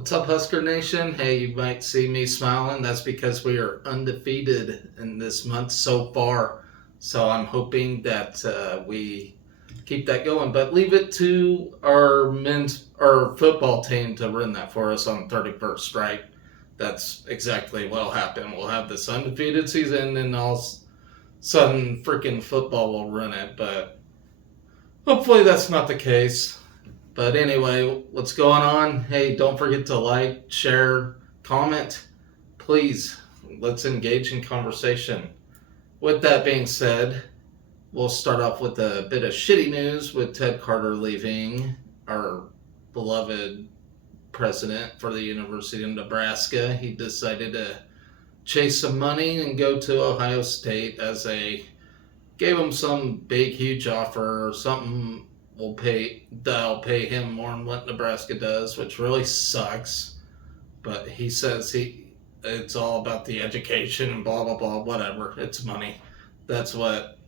What's up, Husker Nation? Hey, you might see me smiling. That's because we are undefeated in this month so far. So I'm hoping that we keep that going. But leave it to our football team to run that for us on 31st, right? That's exactly what'll happen. We'll have this undefeated season, and all of a sudden, freaking football will run it. But hopefully, that's not the case. But anyway, what's going on? Hey, don't forget to like, share, comment. Please, let's engage in conversation. With that being said, we'll start off with a bit of shitty news with Ted Carter leaving, our beloved president for the University of Nebraska. He decided to chase some money and go to Ohio State gave him some big, huge offer or something that'll pay him more than what Nebraska does, which really sucks. But he says it's all about the education and blah blah blah, whatever. It's money. That's what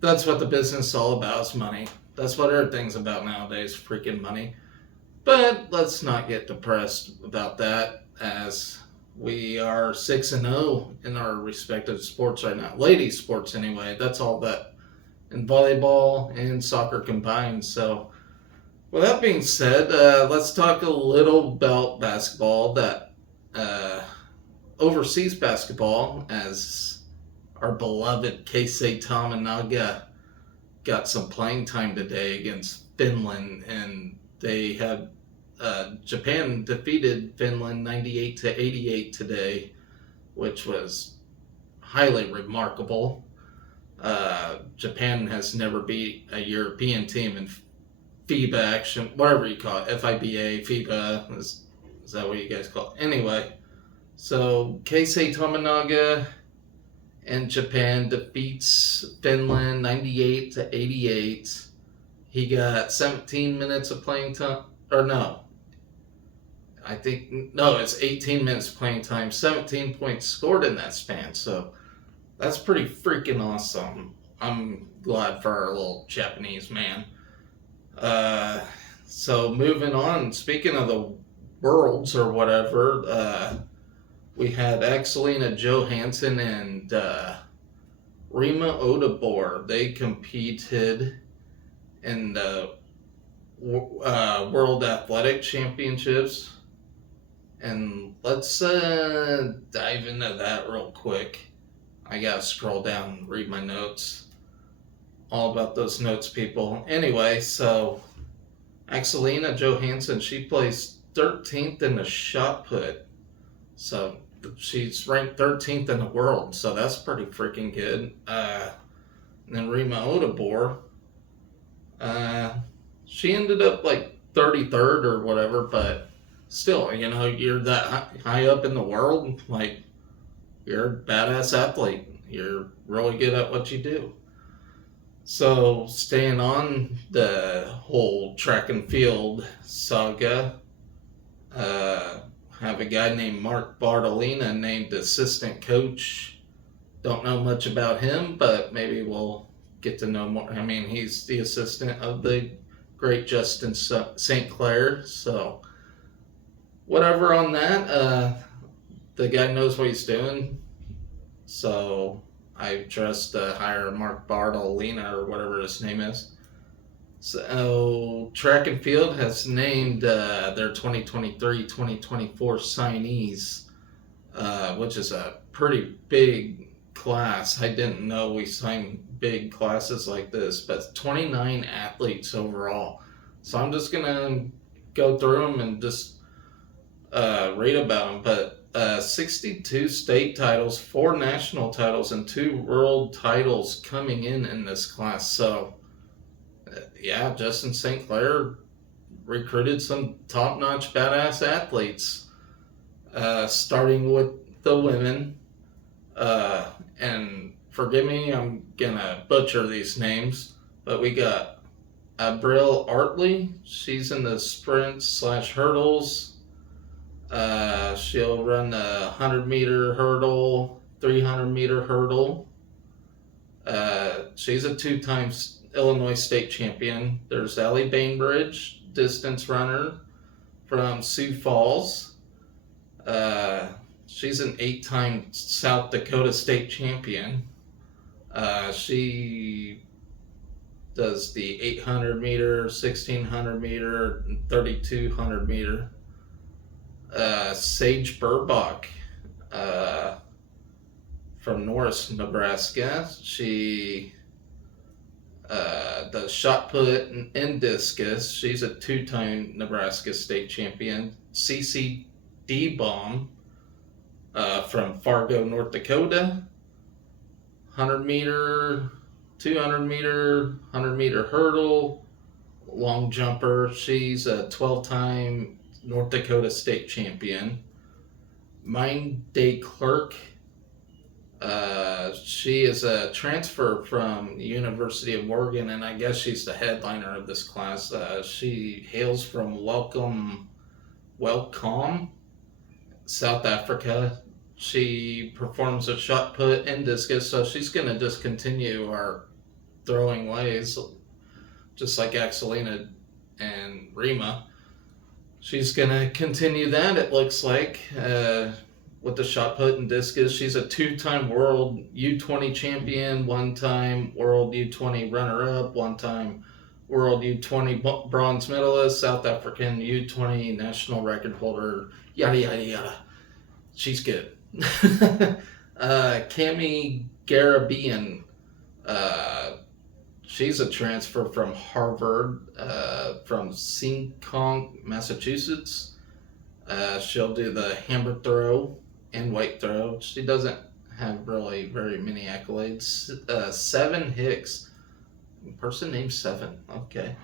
the business is all about, is money. That's what everything's about nowadays, freaking money. But let's not get depressed about that, as we are 6-0 in our respective sports right now. Ladies sports anyway. That's all that in volleyball and soccer combined. So, with that being said, let's talk a little about basketball, that overseas basketball, as our beloved Keisei Tamanaga got some playing time today against Finland, and they had Japan defeated Finland 98-88 today, which was highly remarkable. Japan has never beat a European team in FIBA action, whatever you call it, FIBA, FIBA, is that what you guys call it? Anyway, so Keisei Tamanaga and Japan defeats Finland 98-88. He got 17 minutes of playing time, or no, it's 18 minutes playing time, 17 points scored in that span, so that's pretty freaking awesome. I'm glad for our little Japanese man. So moving on, speaking of the worlds or whatever, we had Axelina Johansson and Rima Odabor. They competed in the World Athletic Championships. And let's dive into that real quick. I gotta scroll down and read my notes. All about those notes, people. Anyway, so Axelina Johansson, she plays 13th in the shot put. So she's ranked 13th in the world. So that's pretty freaking good. And then Rima Odabor, she ended up like 33rd or whatever, but still, you're that high up in the world, like, you're a badass athlete. You're really good at what you do. So, staying on the whole track and field saga, have a guy named Mark Bartolina named assistant coach. Don't know much about him, but maybe we'll get to know more. I mean, he's the assistant of the great Justin St. Clair, so whatever on that. The guy knows what he's doing, so I trust to hire Mark Bartolina or whatever his name is. So track and field has named their 2023-2024 signees, which is a pretty big class. I didn't know we signed big classes like this, but 29 athletes overall. So I'm just gonna go through them and just read about them. But 62 state titles, 4 national titles, and 2 world titles coming in this class. So, yeah, Justin St. Clair recruited some top-notch badass athletes, starting with the women. And forgive me, I'm gonna butcher these names, but we got Abril Artley. She's in the sprint/hurdles. She'll run the 100-meter hurdle, 300-meter hurdle. She's a 2-time Illinois state champion. There's Allie Bainbridge, distance runner. from Sioux Falls. She's an 8-time South Dakota state champion. She does the 800 meter, 1600 meter, and 3200 meter. Sage Burbach from Norris, Nebraska. She does shot put and discus. She's a 2-time Nebraska state champion. CC D-Bomb from Fargo, North Dakota. 100 meter, 200 meter, 100 meter hurdle, long jumper. She's a 12-time North Dakota state champion. Mind Day Clerk. She is a transfer from the University of Oregon, and I guess she's the headliner of this class. She hails from Welcome, South Africa. She performs a shot put and discus, so she's going to just continue our throwing ways, just like Axelina and Rima. She's going to continue that, it looks like, with the shot put and discus. She's a 2-time world U20 champion, 1-time world U20 runner-up, 1-time world U20 bronze medalist, South African U20 national record holder, yada, yada, yada. She's good. Cami Garabian, she's a transfer from Harvard, from Seekonk, Massachusetts. She'll do the hammer throw and weight throw. She doesn't have really very many accolades. Seven Hicks, person named Seven. Okay.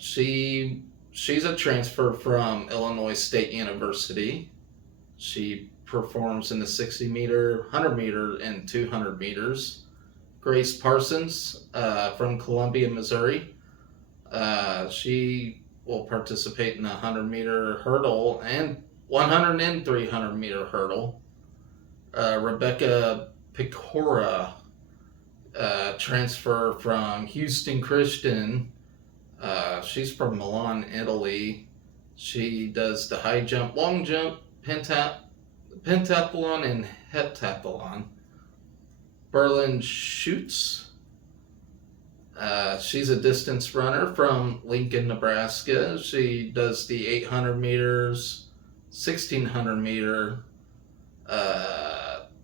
She's a transfer from Illinois State University. She performs in the 60 meter, 100 meter, and 200 meters. Grace Parsons from Columbia, Missouri. She will participate in the 100 meter hurdle and 100 and 300 meter hurdle. Rebecca Picora, transfer from Houston Christian. She's from Milan, Italy. She does the high jump, long jump, pentathlon, and heptathlon. Berlin Schutz. She's a distance runner from Lincoln, Nebraska. She does the 800 meters, 1600 meter,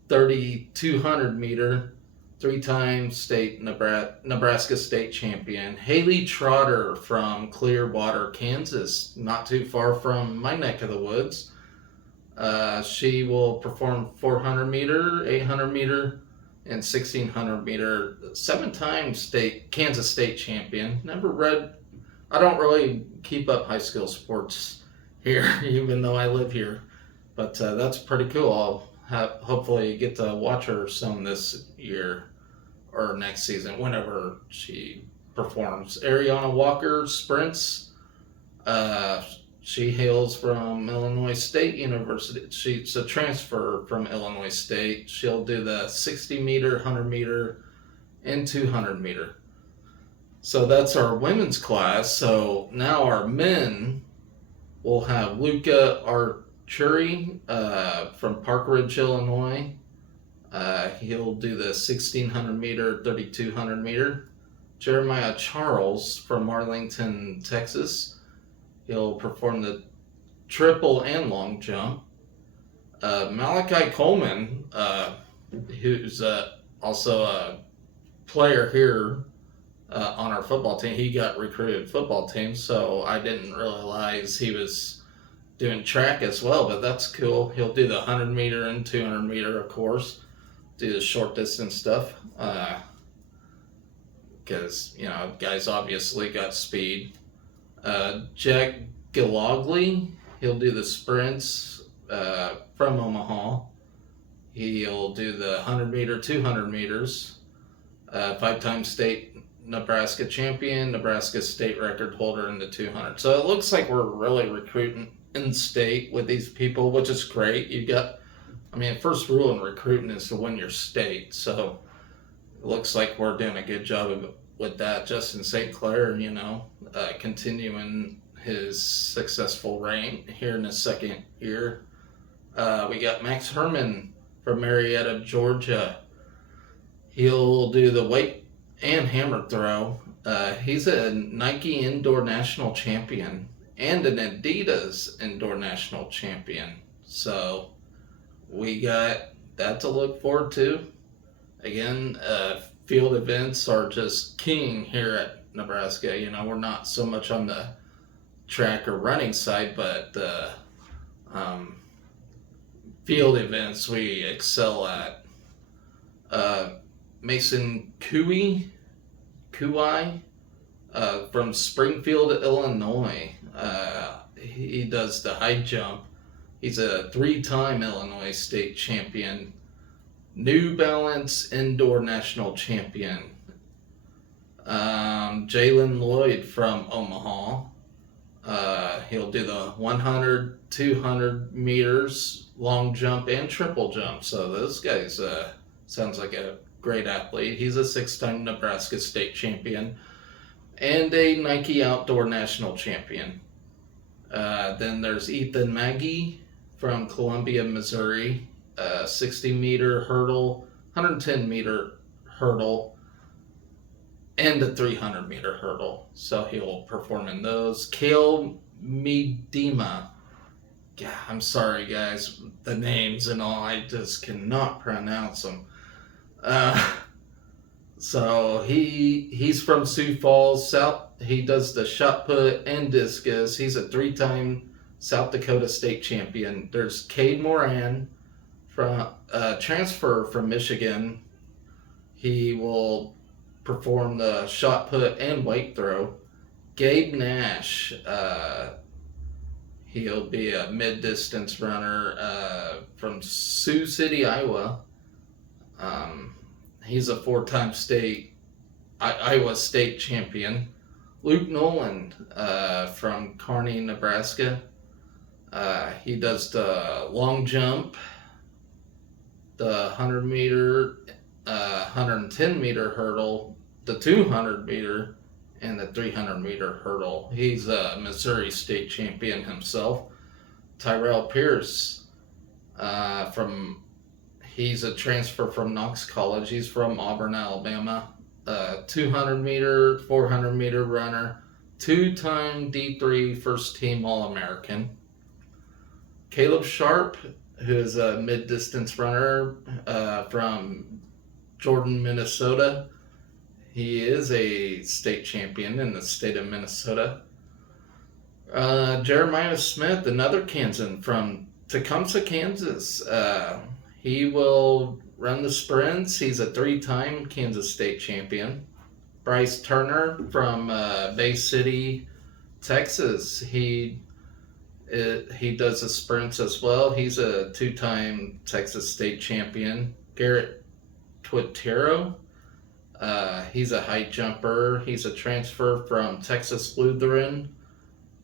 3200 meter, 3-time state Nebraska state champion. Haley Trotter from Clearwater, Kansas, not too far from my neck of the woods. She will perform 400 meter, 800 meter, and 1600 meter. 7-time Kansas state champion. I don't really keep up high school sports here, even though I live here. But that's pretty cool. I'll hopefully get to watch her some this year or next season, whenever she performs. Ariana Walker sprints. She hails from Illinois State University. She's a transfer from Illinois State. She'll do the 60 meter, 100 meter, and 200 meter. So that's our women's class. So now our men will have Luca Archuri from Park Ridge, Illinois. He'll do the 1600 meter, 3200 meter. Jeremiah Charles from Arlington, Texas. He'll perform the triple and long jump. Malachi Coleman, who's also a player here on our football team. He got recruited football team, so I didn't realize he was doing track as well, but that's cool. He'll do the 100 meter and 200 meter, of course. Do the short distance stuff. Because, guys obviously got speed. Jack Gilogly, he'll do the sprints from Omaha. He'll do the 100 meter, 200 meters. 5-time state Nebraska champion, Nebraska state record holder in the 200. So it looks like we're really recruiting in state with these people, which is great. First rule in recruiting is to win your state. So it looks like we're doing a good job with that. Justin St. Clair, continuing his successful reign here in his second year. We got Max Herman from Marietta, Georgia. He'll do the weight and hammer throw. He's a Nike Indoor National Champion and an Adidas Indoor National Champion. So we got that to look forward to. Again, field events are just king here at Nebraska. You know, we're not so much on the track or running side, but field events we excel at. Mason Kui from Springfield, Illinois. He does the high jump. He's a 3-time Illinois state champion, New Balance indoor national champion. Jalen Lloyd from Omaha. He'll do the 100, 200 meters, long jump, and triple jump. So those guys sounds like a great athlete. He's a 6-time Nebraska state champion and a Nike Outdoor National champion. Then there's Ethan Maggie from Columbia, Missouri. 60-meter hurdle, 110-meter hurdle, and a 300-meter hurdle. So he'll perform in those. Kale Medema. Yeah, I'm sorry, guys. The names and all, I just cannot pronounce them. So he's from Sioux Falls, South. He does the shot put and discus. He's a 3-time South Dakota state champion. There's Cade Moran from transfer from Michigan. He will perform the shot put and weight throw. Gabe Nash. He'll be a mid-distance runner from Sioux City, Iowa. He's a 4-time Iowa state champion. Luke Nolan from Kearney, Nebraska. He does the long jump, the 100-meter, 110-meter hurdle, the 200-meter, and the 300-meter hurdle. He's a Missouri state champion himself. Tyrell Pierce he's a transfer from Knox College. He's from Auburn, Alabama. 200-meter, 400-meter runner, 2-time D3 first-team All-American. Caleb Sharp, who is a mid-distance runner from Jordan, Minnesota. He is a state champion in the state of Minnesota. Jeremiah Smith, another Kansan from Tecumseh, Kansas. He will run the sprints. He's a 3-time Kansas state champion. Bryce Turner from Bay City, Texas. He does the sprints as well. He's a 2-time Texas state champion. Garrett Twitero. He's a high jumper. He's a transfer from Texas Lutheran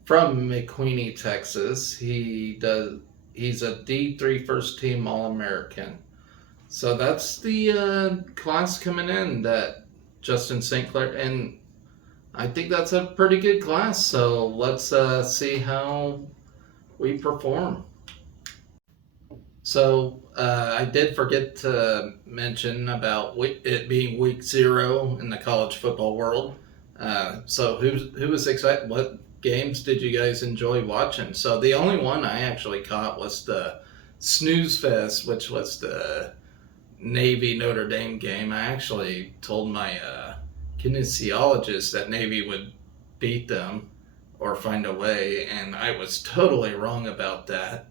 from McQueeney, Texas. He's a D3 first team All-American. So that's the class coming in, that Justin St. Clair, and I think that's a pretty good class. So let's see how we perform. So I did forget to mention about it being week 0 in the college football world. So who was excited? What games did you guys enjoy watching? So the only one I actually caught was the Snooze Fest, which was the Navy Notre Dame game. I actually told my kinesiologist that Navy would beat them or find a way, and I was totally wrong about that.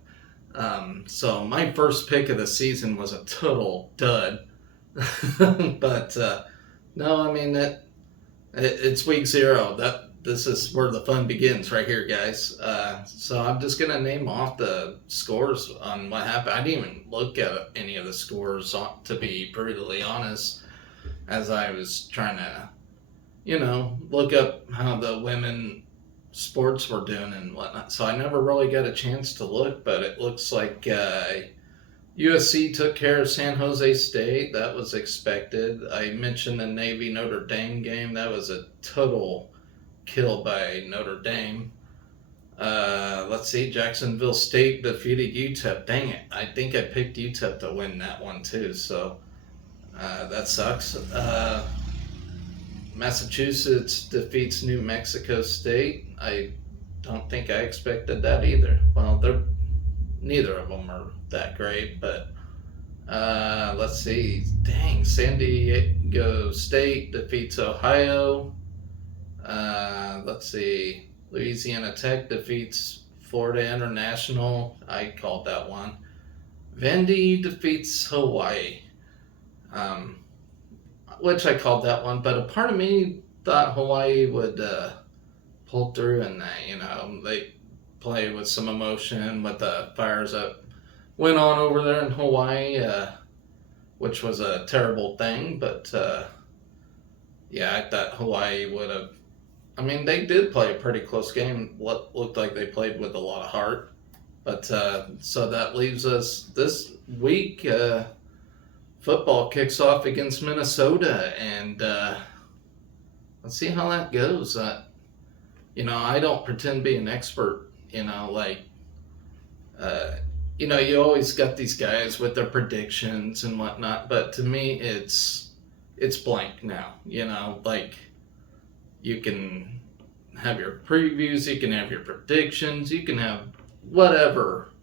So my first pick of the season was a total dud. But no, I mean it's week 0. This is where the fun begins right here, guys. So I'm just gonna name off the scores on what happened. I didn't even look at any of the scores, to be brutally honest, as I was trying to, look up how the women sports were doing and whatnot. So I never really got a chance to look, but it looks like USC took care of San Jose State. That was expected. I mentioned the Navy Notre Dame game. That was a total kill by Notre Dame. Let's see, Jacksonville State defeated UTEP. Dang it, I think I picked UTEP to win that one too, so that sucks. Massachusetts defeats New Mexico State. I don't think I expected that either. Well, neither of them are that great, but let's see. Dang, San Diego State defeats Ohio. Let's see. Louisiana Tech defeats Florida International. I called that one. Vandy defeats Hawaii. Which I called that one, but a part of me thought Hawaii would pull through, and they play with some emotion with the fires that went on over there in Hawaii, which was a terrible thing. But I thought Hawaii would have. I mean, they did play a pretty close game. Looked like they played with a lot of heart. But so that leaves us this week. Football kicks off against Minnesota, and let's see how that goes. I don't pretend to be an expert. You always got these guys with their predictions and whatnot, but to me, it's blank now. You can have your previews, you can have your predictions, you can have whatever.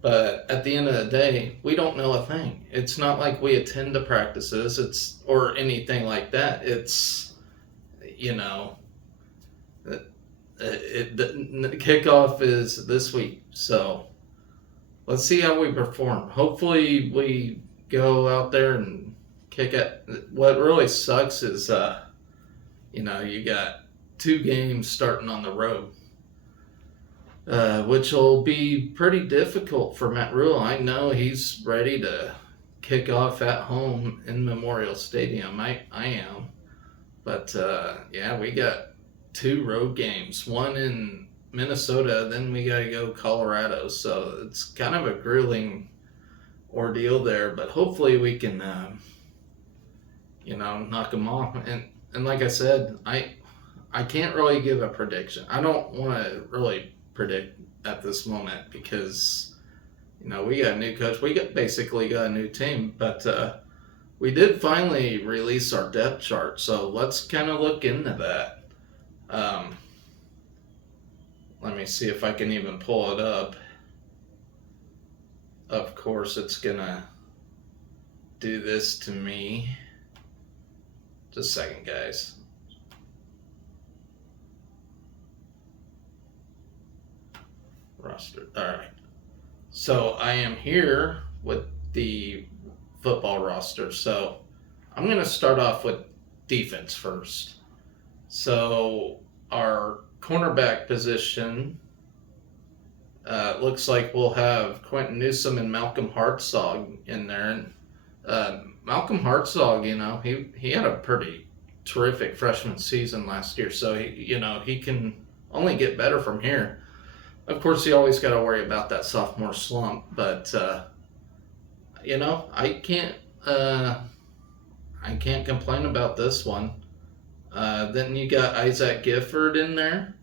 But at the end of the day, we don't know a thing. It's not like we attend the practices, or anything like that. It's, the kickoff is this week. So let's see how we perform. Hopefully we go out there and kick it. What really sucks is, you got 2 games starting on the road, which will be pretty difficult for Matt Rule. I know he's ready to kick off at home in Memorial Stadium. I am. But, we got 2 road games. One in Minnesota, then we got to go Colorado. So it's kind of a grueling ordeal there. But hopefully we can, knock them off. And like I said, I can't really give a prediction. I don't want to really predict at this moment because, we got a new coach. We basically got a new team. But we did finally release our depth chart. So let's kind of look into that. Let me see if I can even pull it up. Of course, it's going to do this to me. Just a second, guys. Roster. All right. So I am here with the football roster. So I'm going to start off with defense first. So our cornerback position looks like we'll have Quentin Newsome and Malcolm Hartzog in there. And Malcolm Hartzog, he had a pretty terrific freshman season last year. So, he can only get better from here. Of course, you always got to worry about that sophomore slump. But, I can't complain about this one. Then you got Isaac Gifford in there.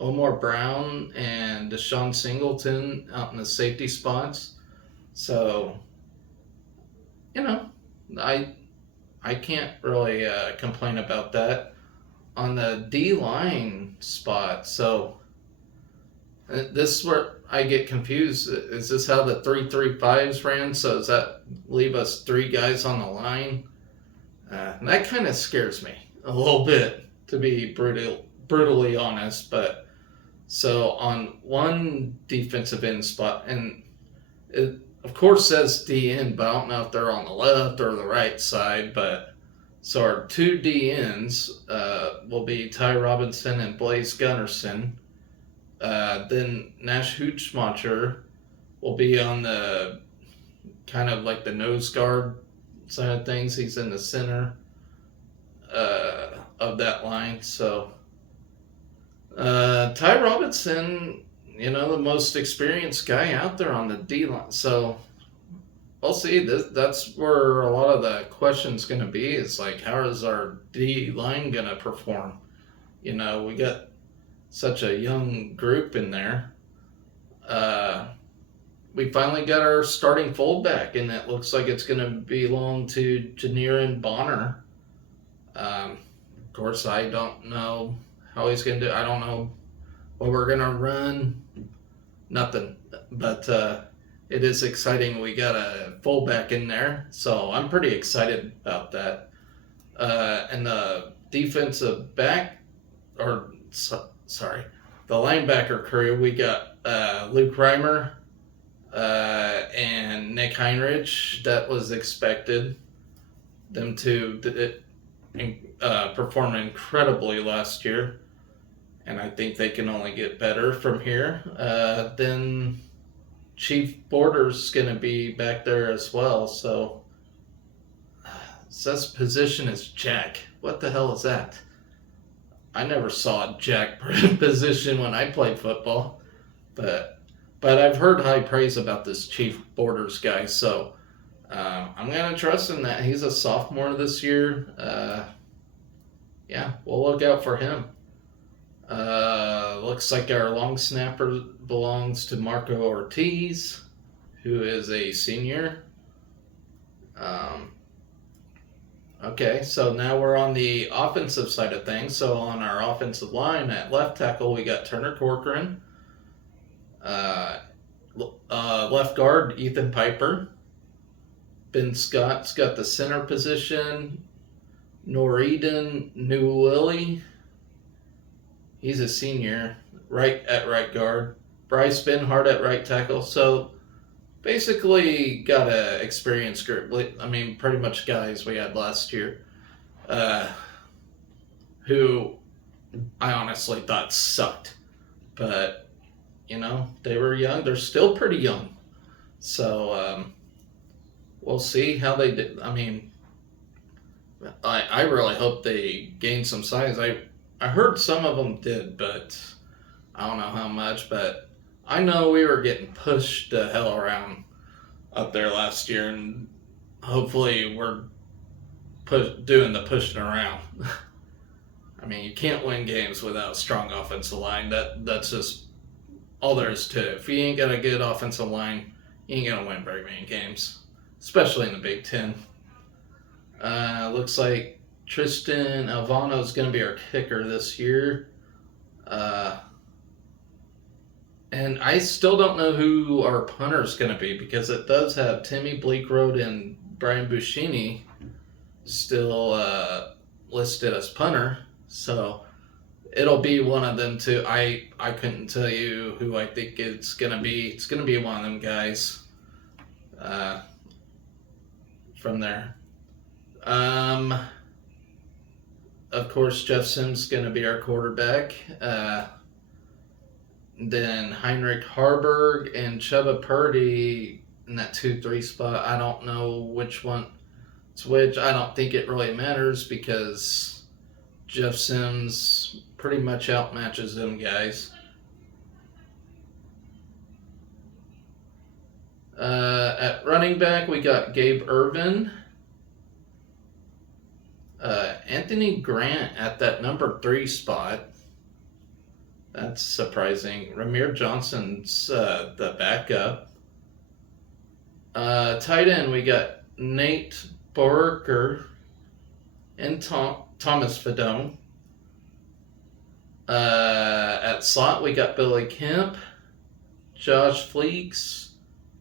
Omar Brown and Deshaun Singleton out in the safety spots. So, I can't really complain about that. On the D-line spot, so this is where I get confused. Is this how the 3-3-5s ran? So does that leave us 3 guys on the line? That kind of scares me a little bit, to be brutally honest. But so on one defensive end spot, and it of course says D end, but I don't know if they're on the left or the right side. But so our 2 D ends will be Ty Robinson and Blaze Gunnerson. Then Nash Hoochmacher will be on the kind of like the nose guard side of things. He's in the center of that line. So Ty Robinson, the most experienced guy out there on the D line. So we'll see. That's where a lot of the question's going to be. Is like, how is our D line going to perform? We got such a young group in there. We finally got our starting fullback, and it looks like it's going to belong to Janiran Bonner. Of course, I don't know how he's going to do. I don't know what we're going to run. Nothing. But it is exciting. We got a fullback in there, so I'm pretty excited about that. And the defensive back, sorry, the linebacker crew, we got Luke Reimer and Nick Heinrich. That was expected. Them two performed incredibly last year, and I think they can only get better from here. Then Chief Border's going to be back there as well, so says position is Jack. What the hell is that? I never saw a Jack position when I played football, but I've heard high praise about this Chief Borders guy, so I'm going to trust in that. He's a sophomore this year. Yeah, we'll look out for him. Looks like our long snapper belongs to Marco Ortiz, who is a senior. Okay, so now we're on the offensive side of things. So on our offensive line at left tackle, we got Turner Corcoran. Left guard, Ethan Piper. Ben Scott's got the center position. Noreden Newilly. He's a senior, at right guard. Bryce Benhart at right tackle. So basically got a experienced group. I mean, pretty much guys we had last year, who I honestly thought sucked. But, they were young. They're still pretty young. So we'll see how they did. I mean, I really hope they gain some size. I heard some of them did, but I don't know how much. But I know we were getting pushed the hell around up there last year, and hopefully we're doing the pushing around. I mean, you can't win games without a strong offensive line. That's just all there is to it. If you ain't got a good offensive line, you ain't gonna win very many games, especially in the Big Ten. Looks like Tristan Alvano is going to be our kicker this year. And I still don't know who our punter is going to be, because it does have Timmy Bleakroad and Brian Buscini still listed as punter. So it'll be one of them two. I couldn't tell you who I think it's going to be. It's going to be one of them guys from there. Of course, Jeff Sims is going to be our quarterback. Then Heinrich Harburg and Chuba Purdy in that 2-3 spot. I don't know which one it's which. I don't think it really matters, because Jeff Sims pretty much outmatches them guys. At running back, we got Gabe Irvin. Anthony Grant at that number 3 spot. That's surprising. Ramir Johnson's the backup. Tight end, we got Nate Borker and Thomas Fedone. At slot, we got Billy Kemp, Josh Fleeks,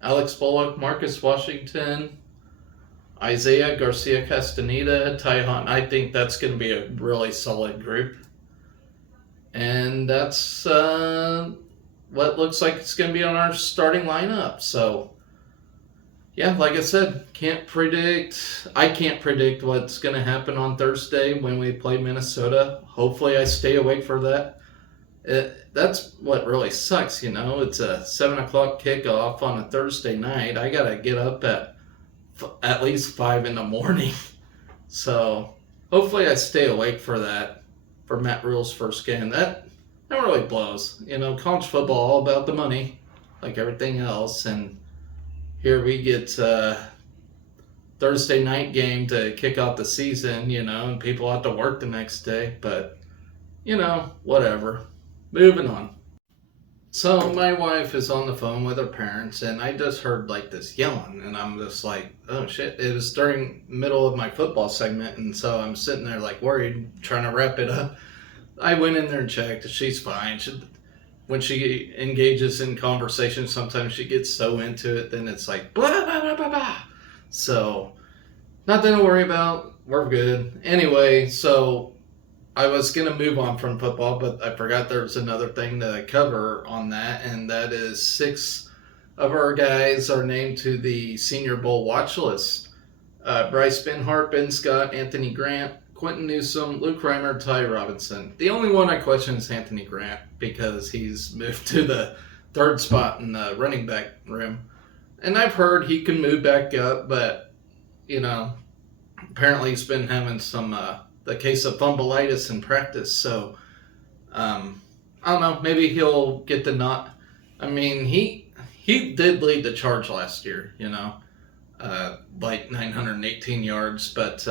Alex Bullock, Marcus Washington, Isaiah Garcia Castaneda, Ty Hunt. I think that's going to be a really solid group. And that's what looks like it's going to be on our starting lineup. So, yeah, like I said, I can't predict what's going to happen on Thursday when we play Minnesota. Hopefully I stay awake for that. That's what really sucks, It's a 7 o'clock kickoff on a Thursday night. I got to get up at least 5 in the morning. So hopefully I stay awake for that, for Matt Rule's first game. That really blows. College football, all about the money, like everything else. And here we get Thursday night game to kick off the season, and people have to work the next day. But, whatever. moving on. So my wife is on the phone with her parents, and I just heard like this yelling, and I'm just like, oh shit! It was during middle of my football segment, and so I'm sitting there like worried, trying to wrap it up. I went in there and checked. She's fine. When she engages in conversation, sometimes she gets so into it, then it's like blah blah blah blah blah. So nothing to worry about. We're good. Anyway, so I was gonna move on from football, but I forgot there's another thing to cover on that, and that is 6 of our guys are named to the Senior Bowl watch list. Bryce Benhart, Ben Scott, Anthony Grant, Quentin Newsom, Luke Reimer, Ty Robinson. The only one I question is Anthony Grant because he's moved to the 3rd spot in the running back room. And I've heard he can move back up, but, apparently he's been having some, the case of fumbleitis in practice. So, I don't know, maybe he'll get the nod. I mean, he did lead the charge last year, like 918 yards, but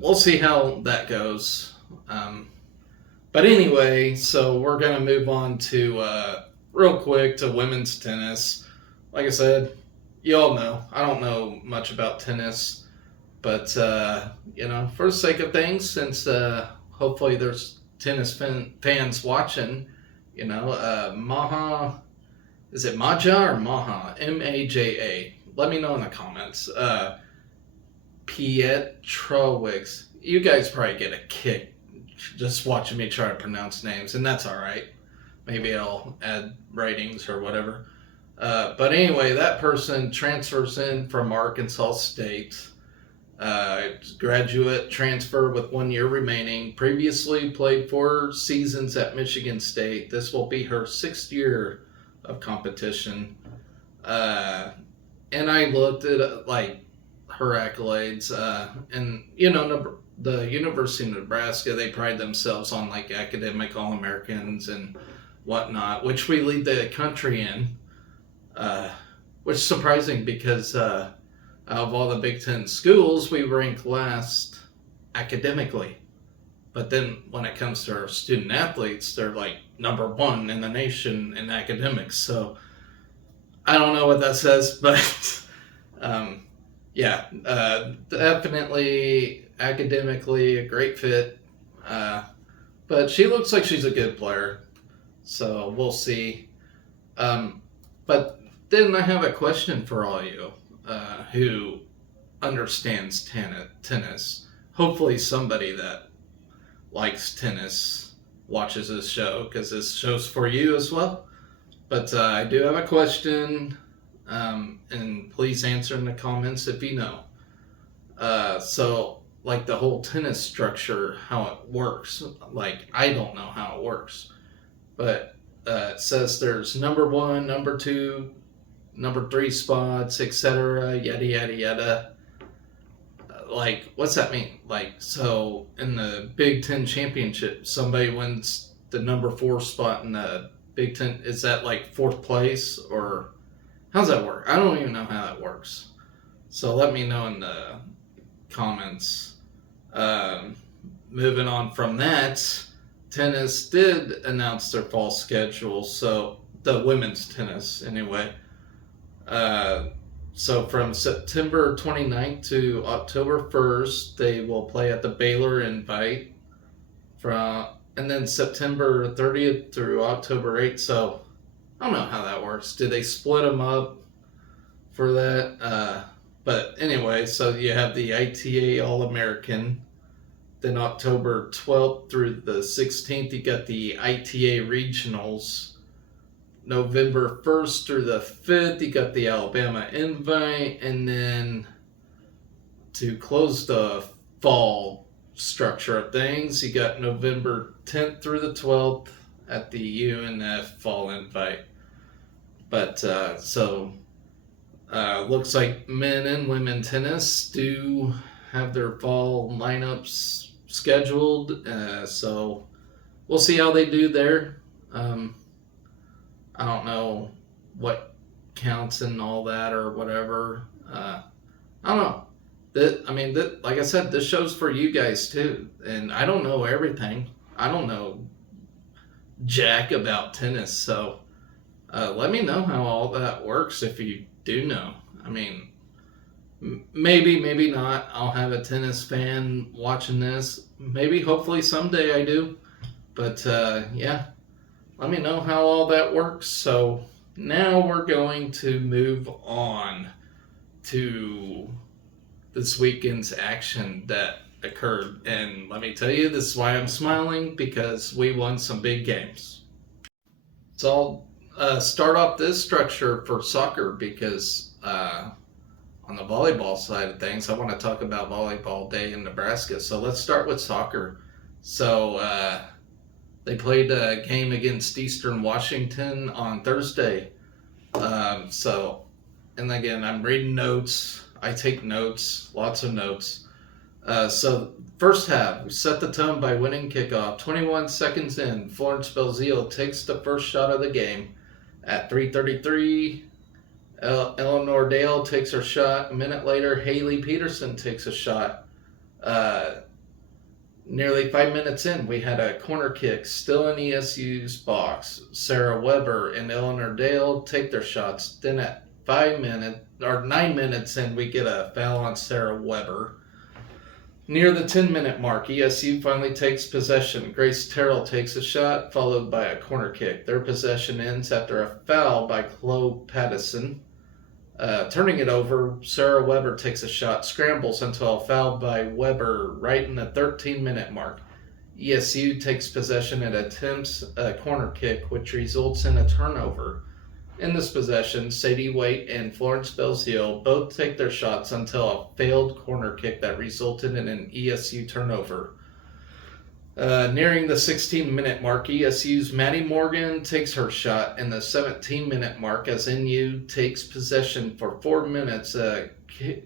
we'll see how that goes. But anyway, so we're going to move on to, real quick, to women's tennis. Like I said, you all know, I don't know much about tennis, but, for the sake of things, since hopefully there's tennis fans watching, Maja, is it Maja or Maja? Maja. Let me know in the comments. Pietrowicz. You guys probably get a kick just watching me try to pronounce names, and that's all right. Maybe I'll add ratings or whatever. But anyway, that person transfers in from Arkansas State. Graduate transfer with 1 year remaining. Previously played 4 seasons at Michigan State. This will be her 6th year of competition. And I looked at like her accolades, and the University of Nebraska, they pride themselves on like academic All-Americans and whatnot, which we lead the country in, which is surprising because out of all the Big Ten schools, we rank last academically. But then when it comes to our student athletes, they're like number 1 in the nation in academics. So I don't know what that says, but definitely academically a great fit. But she looks like she's a good player. So we'll see. But then I have a question for all you who understands tennis. Hopefully somebody that likes tennis watches this show, because this show's for you as well. But I do have a question, and please answer in the comments if you know. So, like the whole tennis structure, how it works, like I don't know how it works. But it says there's number 1, number 2, number 3 spots, etc., yada, yada, yada. Like, what's that mean? Like, so in the Big Ten Championship, somebody wins the number 4 spot in the Big Ten. Is that like 4th place, or how's that work? I don't even know how that works. So let me know in the comments. Moving on from that, tennis did announce their fall schedule. So the women's tennis, anyway. So from September 29th to October 1st, they will play at the Baylor Invite. And then September 30th through October 8th. So I don't know how that works. Do they split them up for that? But anyway, so you have the ITA All-American. Then October 12th through the 16th, you got the ITA Regionals. November 1st through the 5th, you got the Alabama Invite. And then to close the fall structure of things, you got November 10th through the 12th at the UNF Fall Invite. But looks like men and women tennis do have their fall lineups scheduled. So we'll see how they do there. I don't know what counts and all that or whatever. I don't know. Like I said, this show's for you guys too. And I don't know everything. I don't know jack about tennis. So let me know how all that works if you do know. I mean, maybe, maybe not. I'll have a tennis fan watching this. Maybe, hopefully, someday I do. But yeah, let me know how all that works. So now we're going to move on to this weekend's action that occurred. And let me tell you, this is why I'm smiling, because we won some big games. So I'll start off this structure for soccer because on the volleyball side of things, I want to talk about Volleyball Day in Nebraska. So let's start with soccer. So they played a game against Eastern Washington on Thursday. And again, I'm reading notes. I take notes, lots of notes. So first half, we set the tone by winning kickoff. 21 seconds in, Florence Belzile takes the first shot of the game. At 3:33, Eleanor Dale takes her shot. A minute later, Haley Peterson takes a shot. Nearly 5 minutes in, we had a corner kick still in ESU's box. Sarah Weber and Eleanor Dale take their shots. Then at 9 minutes in, we get a foul on Sarah Weber. Near the 10-minute mark, ESU finally takes possession. Grace Terrell takes a shot, followed by a corner kick. Their possession ends after a foul by Chloe Pattison. Turning it over, Sarah Weber takes a shot, scrambles until a foul by Weber right in the 13-minute mark. ESU takes possession and attempts a corner kick, which results in a turnover. In this possession, Sadie Waite and Florence Belzile both take their shots until a failed corner kick that resulted in an ESU turnover. Nearing the 16-minute mark, ESU's Maddie Morgan takes her shot in the 17-minute mark as NU takes possession for 4 minutes. A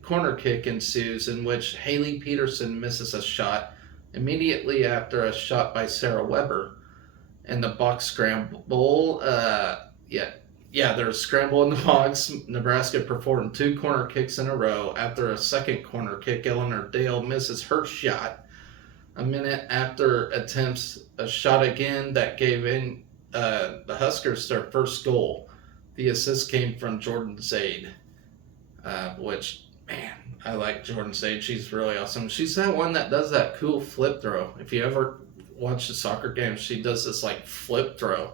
corner kick ensues in which Haley Peterson misses a shot immediately after a shot by Sarah Weber. In the box scramble, there's a scramble in the box. Nebraska performed 2 corner kicks in a row. After a second corner kick, Eleanor Dale misses her shot. A minute after attempts a shot again that gave in the Huskers their first goal. The assist came from Jordan Zaid, which, man, I like Jordan Zaid. She's really awesome. She's that one that does that cool flip throw. If you ever watch the soccer game, she does this like flip throw.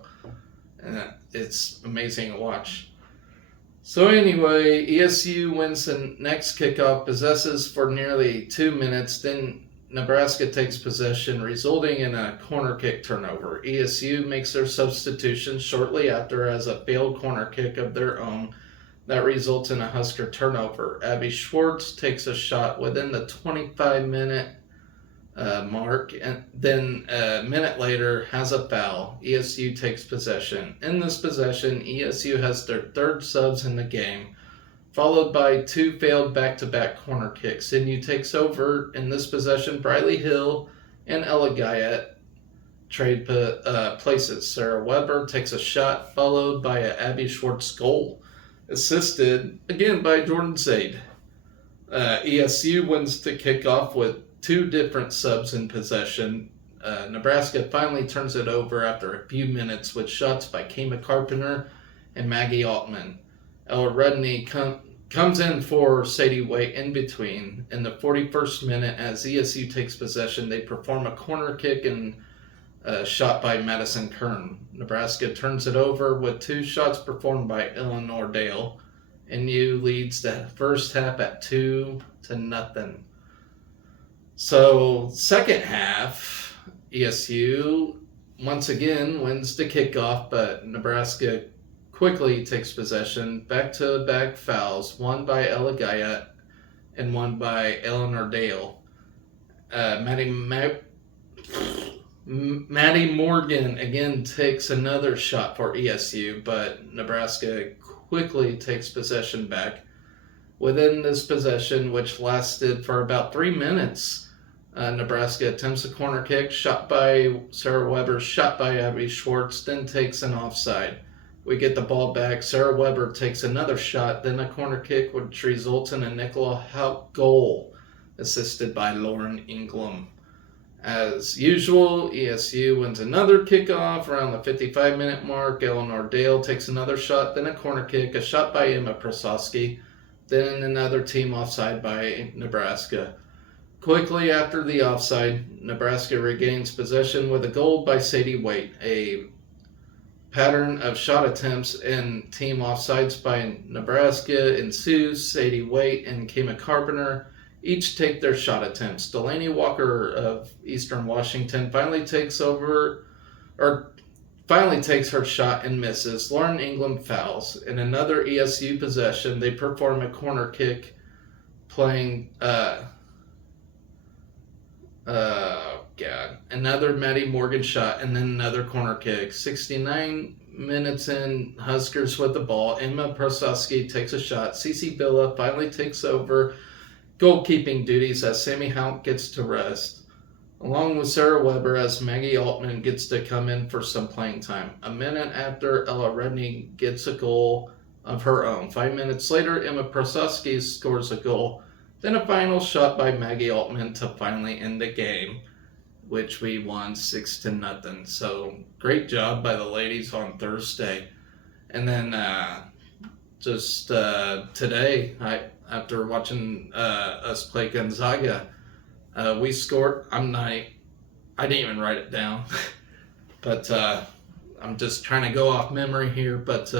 And it's amazing to watch. So anyway, ESU wins the next kickoff, possesses for nearly 2 minutes, then Nebraska takes possession, resulting in a corner kick turnover. ESU makes their substitution shortly after as a failed corner kick of their own that results in a Husker turnover. Abby Schwartz takes a shot within the 25-minute mark, and then a minute later has a foul. ESU takes possession. In this possession, ESU has their third subs in the game, followed by 2 failed back-to-back corner kicks. NU takes over in this possession. Briley Hill and Ella Guyette trade places. Sarah Weber takes a shot, followed by an Abby Schwartz goal, assisted again by Jordan Zaid. ESU wins the kickoff with 2 different subs in possession. Nebraska finally turns it over after a few minutes with shots by Kama Carpenter and Maggie Altman. Ella Rudney comes in for Sadie Waite in between. In the 41st minute, as ESU takes possession, they perform a corner kick and a shot by Madison Kern. Nebraska turns it over with 2 shots performed by Eleanor Dale. NU leads the first half at 2-0. So, second half, ESU once again wins the kickoff, but Nebraska quickly takes possession. Back-to-back fouls, one by Ella Guyette and one by Eleanor Dale. Maddie Morgan again takes another shot for ESU, but Nebraska quickly takes possession back. Within this possession, which lasted for about 3 minutes, Nebraska attempts a corner kick, shot by Sarah Weber, shot by Abby Schwartz, then takes an offside. We get the ball back. Sarah Weber takes another shot, then a corner kick, which results in a Nicola Haupt goal, assisted by Lauren Ingram. As usual, ESU wins another kickoff around the 55-minute mark. Eleanor Dale takes another shot, then a corner kick, a shot by Emma Prasowski, then another team offside by Nebraska. Quickly after the offside, Nebraska regains possession with a goal by Sadie Waite. A pattern of shot attempts and team offsides by Nebraska ensues. Sadie Waite and Kima Carpenter each take their shot attempts. Delaney Walker of Eastern Washington finally takes her shot and misses. Lauren England fouls. In another ESU possession, they perform a corner kick playing another Maddie Morgan shot and then another corner kick. 69 minutes in, Huskers with the ball. Emma Prasowski takes a shot. Cece Villa finally takes over goalkeeping duties as Sammy Hount gets to rest, along with Sarah Weber as Maggie Altman gets to come in for some playing time. A minute after, Ella Redney gets a goal of her own. 5 minutes later, Emma Prasowski scores a goal. Then a final shot by Maggie Altman to finally end the game, which we won 6-0. So great job by the ladies on Thursday. And then today, after watching us play Gonzaga, we scored. I didn't even write it down, but I'm just trying to go off memory here. But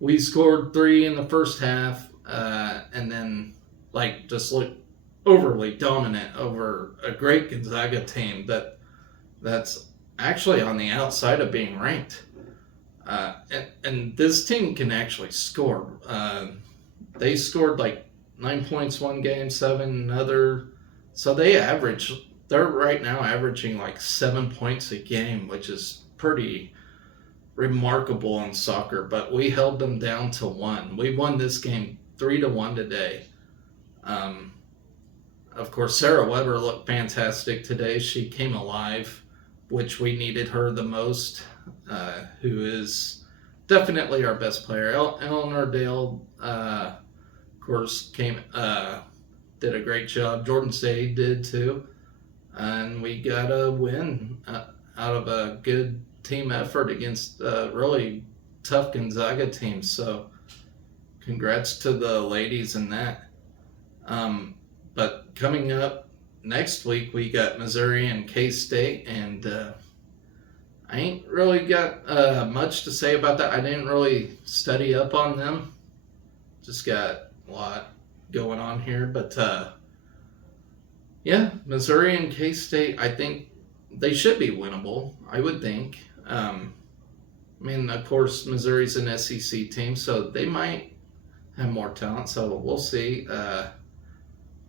we scored 3 in the first half, and then just looked overly dominant over a great Gonzaga team that's actually on the outside of being ranked. And this team can actually score. They scored 9 points one game, 7 another. So they're right now averaging 7 points a game, which is pretty remarkable in soccer. But we held them down to 1. We won this game 3-1 today. Of course, Sarah Weber looked fantastic today. She came alive, which we needed her the most, who is definitely our best player. Eleanor Dale, of course, did a great job. Jordan Say did too. And we got a win out of a good team effort against a really tough Gonzaga team. So congrats to the ladies in that. But coming up next week, we got Missouri and K-State, and I ain't really got much to say about that. I didn't really study up on them. Just got a lot going on here. But Missouri and K-State, I think they should be winnable, I would think. Of course, Missouri's an SEC team, so they might have more talent, so we'll see.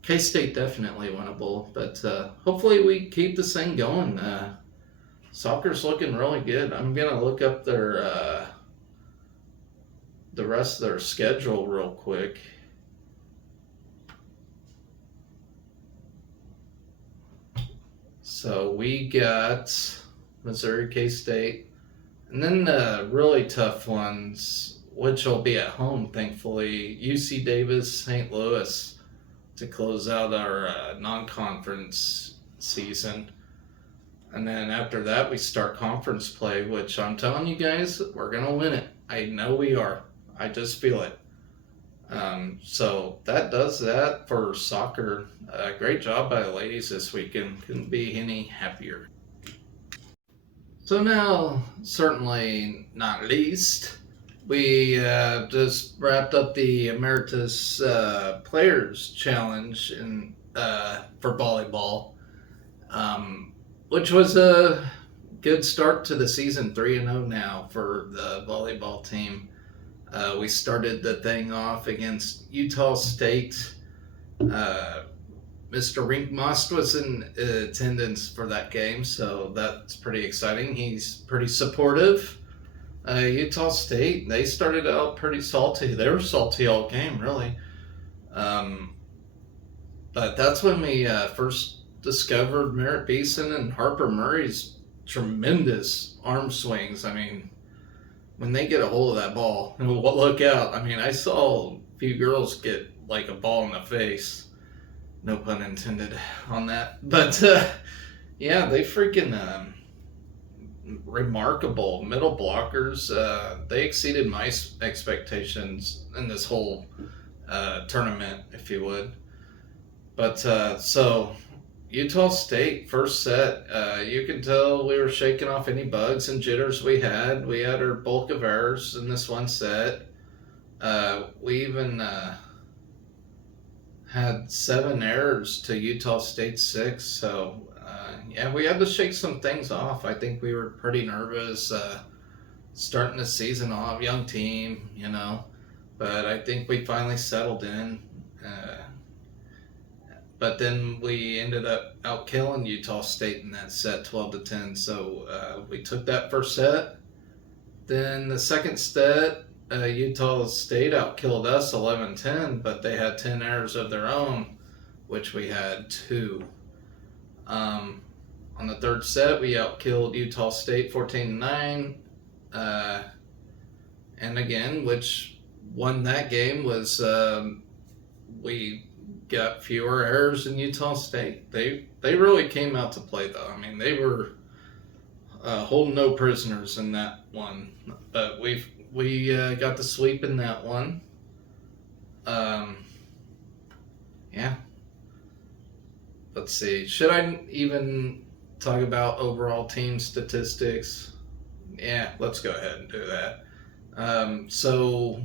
K-State definitely winnable, but hopefully we keep this thing going. Soccer's looking really good. I'm going to look up the rest of their schedule real quick. So we got Missouri, K-State, and then the really tough ones, which will be at home, thankfully. UC Davis, St. Louis, to close out our non-conference season. And then after that, we start conference play, which I'm telling you guys, we're going to win it. I know we are. I just feel it. So that does that for soccer. Great job by the ladies this weekend. Couldn't be any happier. So now, certainly not least, we just wrapped up the Emeritus Players Challenge for volleyball, which was a good start to the season. 3-0 now for the volleyball team. We started the thing off against Utah State. Mr. Rinkmost was in attendance for that game, so that's pretty exciting. He's pretty supportive. Utah State, they started out pretty salty. They were salty all game, really. But that's when we first discovered Merritt Beeson and Harper Murray's tremendous arm swings. When they get a hold of that ball, look out. I saw a few girls get a ball in the face. No pun intended on that. But Yeah, they freaking remarkable middle blockers. They exceeded my expectations in this whole tournament, if you would. But so Utah State first set, you can tell we were shaking off any bugs and jitters we had. We had our bulk of errors in this one set. We even had 7 errors to Utah State 6. So yeah, we had to shake some things off. I think we were pretty nervous starting the season off, young team, but I think we finally settled in. But then we ended up outkilling Utah State in that set, 12-10. So we took that first set. Then the second set, Utah State outkilled us 11-10, but they had 10 errors of their own, which we had 2. On the third set, we outkilled Utah State 14-9. And again, which won that game was we got fewer errors in Utah State. They really came out to play, though. I mean, they were holding no prisoners in that one. But we got the sweep in that one. Yeah. Let's see. Should I even talk about overall team statistics? Yeah, let's go ahead and do that. So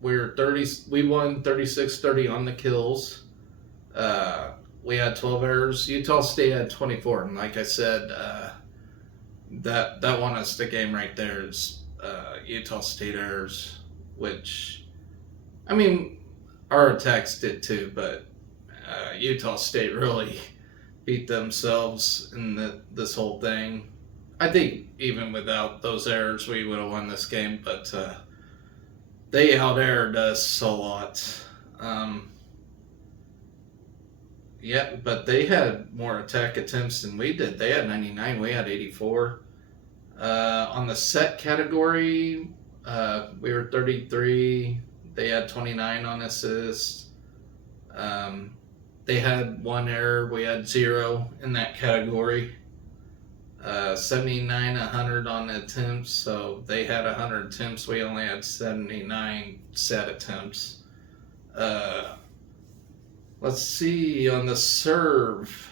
we won 36-30 on the kills. We had 12 errors. Utah State had 24, and like I said, that won us the game right there. Is Utah State errors, which, I mean, our attacks did too, but Utah State really beat themselves in this whole thing. I think even without those errors, we would have won this game, but they out-aired us a lot. Yeah, but they had more attack attempts than we did. They had 99, we had 84. On the set category, we were 33. They had 29 on assists. They had 1 error. We had 0 in that category. 79, 100 on attempts. So they had 100 attempts. We only had 79 set attempts. Let's see, on the serve,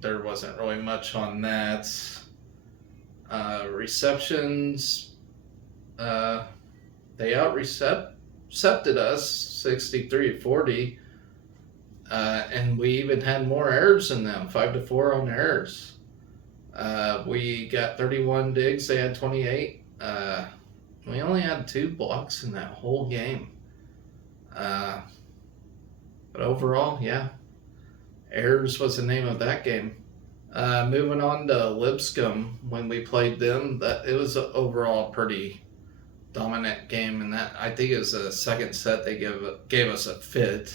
there wasn't really much on that. Receptions, they out-recepted us 63-40, and we even had more errors than them, 5-4 on errors. We got 31 digs, they had 28. We only had 2 blocks in that whole game. But overall, yeah, errors was the name of that game. Moving on to Lipscomb, when we played them, it was an overall pretty dominant game, and that I think it was the second set they gave us a fit,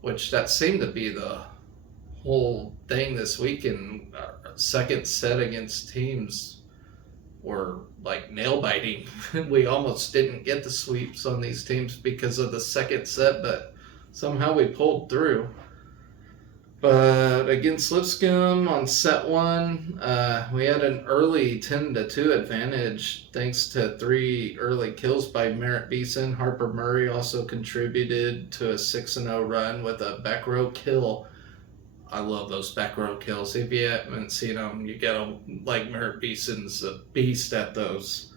which that seemed to be the whole thing this weekend. Second set against teams were like nail biting. We almost didn't get the sweeps on these teams because of the second set, but somehow we pulled through. But against Lipscomb on set 1, we had an early 10-2 advantage thanks to 3 early kills by Merritt Beeson. Harper Murray also contributed to a 6-0 run with a back row kill. I love those back row kills. If you haven't seen them, you get them like Merritt Beeson's a beast at those.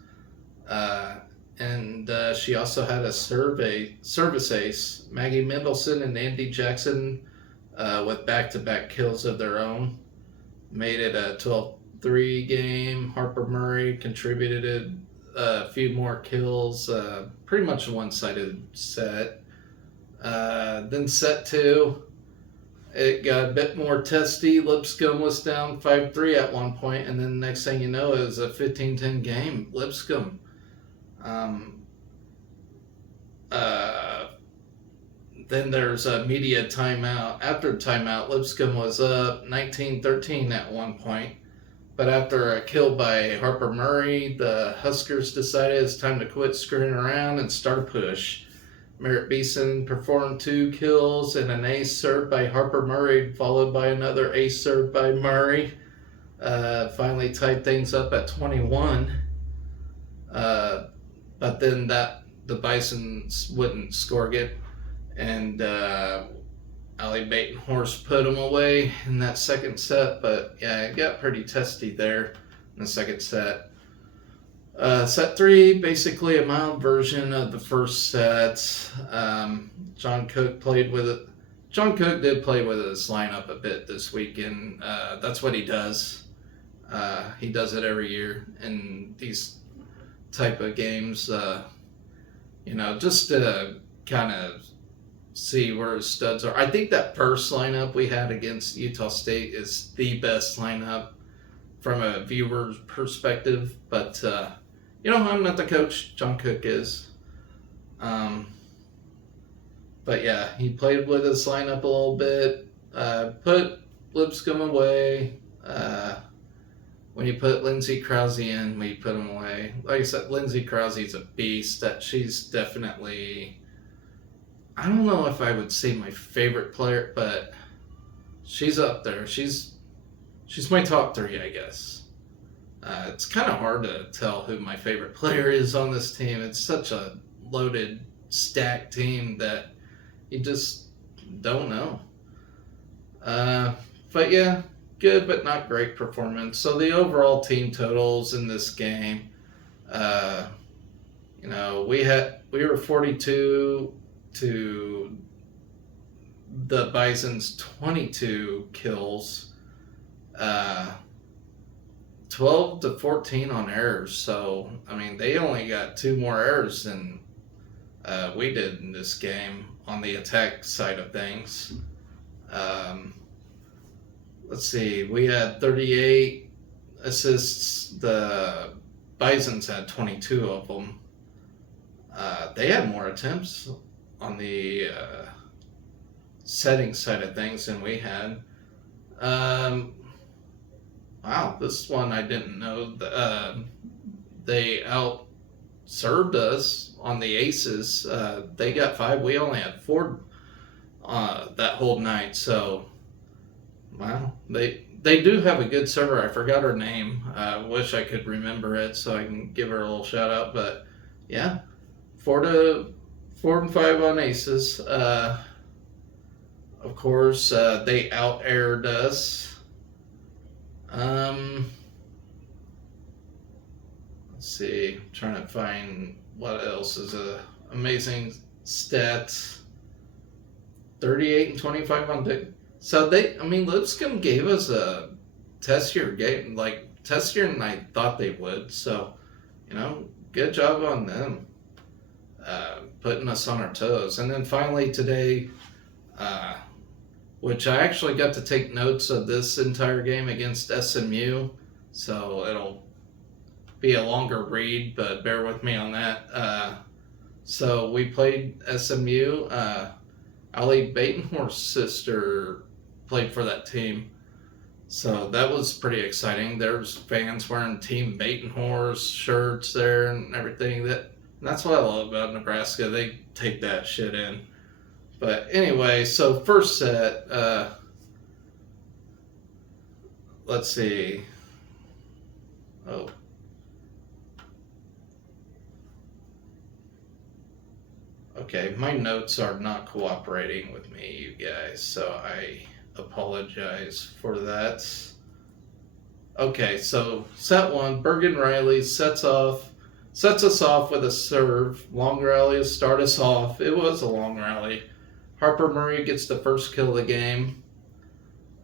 And she also had a service ace. Maggie Mendelson and Andy Jackson with back-to-back kills of their own made it a 12-3 game. Harper Murray contributed a few more kills. Pretty much a one-sided set. Then set 2. It got a bit more testy. Lipscomb was down 5-3 at one point, and then next thing you know, it was a 15-10 game. Lipscomb. Then there's a media timeout. After timeout, Lipscomb was up 19-13 at one point. But after a kill by Harper Murray, the Huskers decided it's time to quit screwing around and start a push. Merritt Beeson performed 2 kills and an ace serve by Harper Murray, followed by another ace serve by Murray. Finally tied things up at 21. But then the Bisons wouldn't score again. And Ali Batenhorst put them away in that second set. But yeah, it got pretty testy there in the second set. Set 3, basically a mild version of the first set. John Cook did play with his lineup a bit this weekend. That's what he does. He does it every year in these type of games. Just to kind of see where his studs are. I think that first lineup we had against Utah State is the best lineup from a viewer's perspective, but I'm not the coach. John Cook is. But yeah, he played with his lineup a little bit. Put Lipscomb away. When you put Lindsay Krause in, we put him away. Like I said, Lindsay Krause's a beast. That she's definitely, I don't know if I would say my favorite player, but she's up there. She's my top 3, I guess. It's kind of hard to tell who my favorite player is on this team. It's such a loaded, stacked team that you just don't know. But yeah, good but not great performance. So the overall team totals in this game, we were 42 to the Bison's 22 kills. 12 to 14 on errors. So, they only got 2 more errors than we did in this game on the attack side of things. Let's see. We had 38 assists. The Bisons had 22 of them. They had more attempts on the setting side of things than we had. Wow, this one I didn't know. They out-served us on the aces. They got 5. We only had 4 that whole night. So, wow. They do have a good server. I forgot her name. I wish I could remember it so I can give her a little shout-out. But, yeah, 4 and 5 on aces. Of course, they out-aired us. Let's see. I'm trying to find what else is a amazing stats. 38 and 25 on dick. So Lipscomb gave us a testier game, testier than I thought they would. So, good job on them, putting us on our toes. And then finally today, which I actually got to take notes of this entire game against SMU, so it'll be a longer read, but bear with me on that. So we played SMU. Ali Batenhorst's sister played for that team, so that was pretty exciting. There's fans wearing Team Batenhorst shirts there and everything. That's what I love about Nebraska. They take that shit in. But anyway, so first set, let's see. Oh. Okay, my notes are not cooperating with me, you guys, so I apologize for that. Okay, so set 1, Bergen Riley sets us off with a serve. Long rally to start us off. It was a long rally. Harper Murray gets the first kill of the game.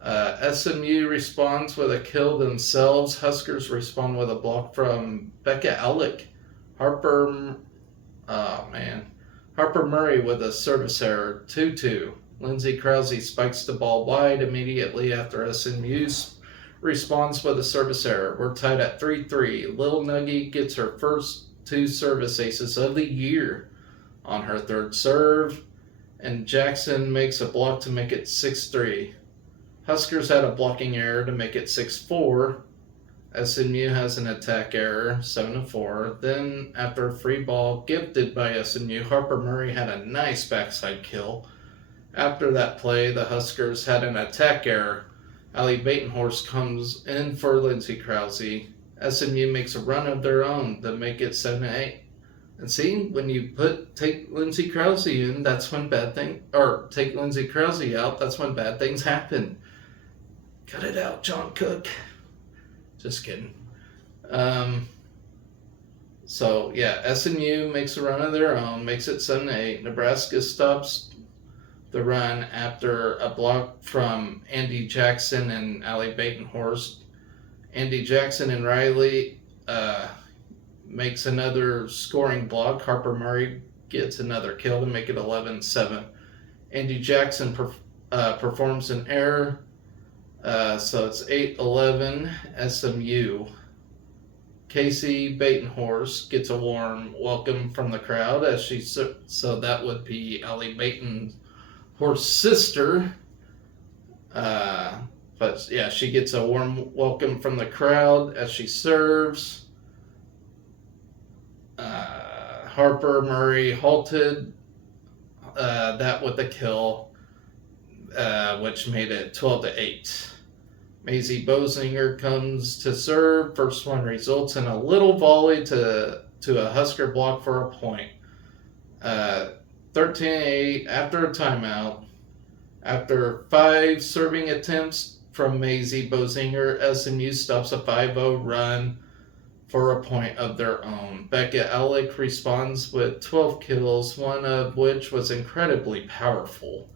SMU responds with a kill themselves. Huskers respond with a block from Becca Alec. Harper Murray with a service error, 2-2. Lindsay Krause spikes the ball wide immediately after SMU responds with a service error. We're tied at 3-3. Lil Nuggie gets her first 2 service aces of the year on her third serve, and Jackson makes a block to make it 6-3. Huskers had a blocking error to make it 6-4. SMU has an attack error, 7-4. Then, after a free ball gifted by SMU, Harper Murray had a nice backside kill. After that play, the Huskers had an attack error. Allie Batenhorst comes in for Lindsey Krause. SMU makes a run of their own to make it 7-8. And see, when you take Lindsey Krause in, that's when take Lindsey Krause out, that's when bad things happen. Cut it out, John Cook. Just kidding. So, yeah, SMU makes a run of their own, makes it 7-8. Nebraska stops the run after a block from Andy Jackson and Allie Batenhorst. Andy Jackson and Riley makes another scoring block. Harper Murray gets another kill to make it 11-7. Andy Jackson performs an error. So it's 8-11 SMU. Casey Batenhorst gets a warm welcome from the crowd so that would be Allie Batenhorst's sister. But yeah, she gets a warm welcome from the crowd as she serves. Harper Murray halted that with a kill, which made it 12-8. Maisie Bosinger comes to serve. First one results in a little volley to a Husker block for a point. 13-8 after a timeout. After 5 serving attempts from Maisie Bosinger, SMU stops a 5-0 run for a point of their own. Becca Alec responds with 12 kills, one of which was incredibly powerful.